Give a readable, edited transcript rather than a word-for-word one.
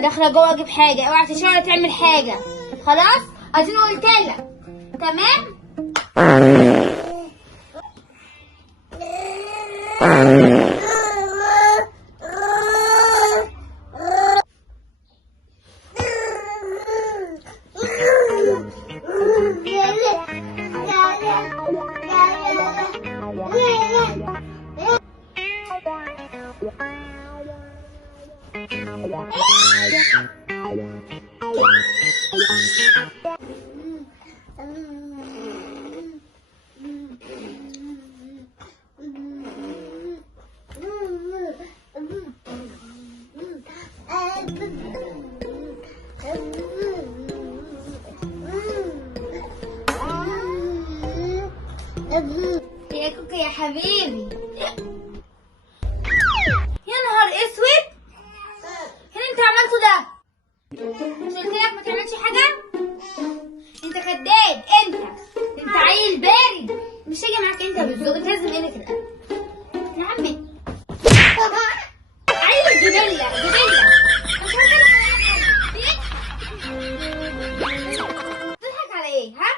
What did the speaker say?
انا داخله جوه اجيب حاجه، اوعى تشاور تعمل حاجه. خلاص اديني قلت لك. تمام. يا كوكو يا حبيبي، يا نهار اسود، ايه اللي انت عملته ده؟ مش قلت لك ما تعملش حاجه؟ انت كداب، انت عيل بارد، مش هاجي معاك انت بالذوق، انت لازم قله الادب يا عمي. عيل جبله مش هقدر تضحك على ايه؟ ها؟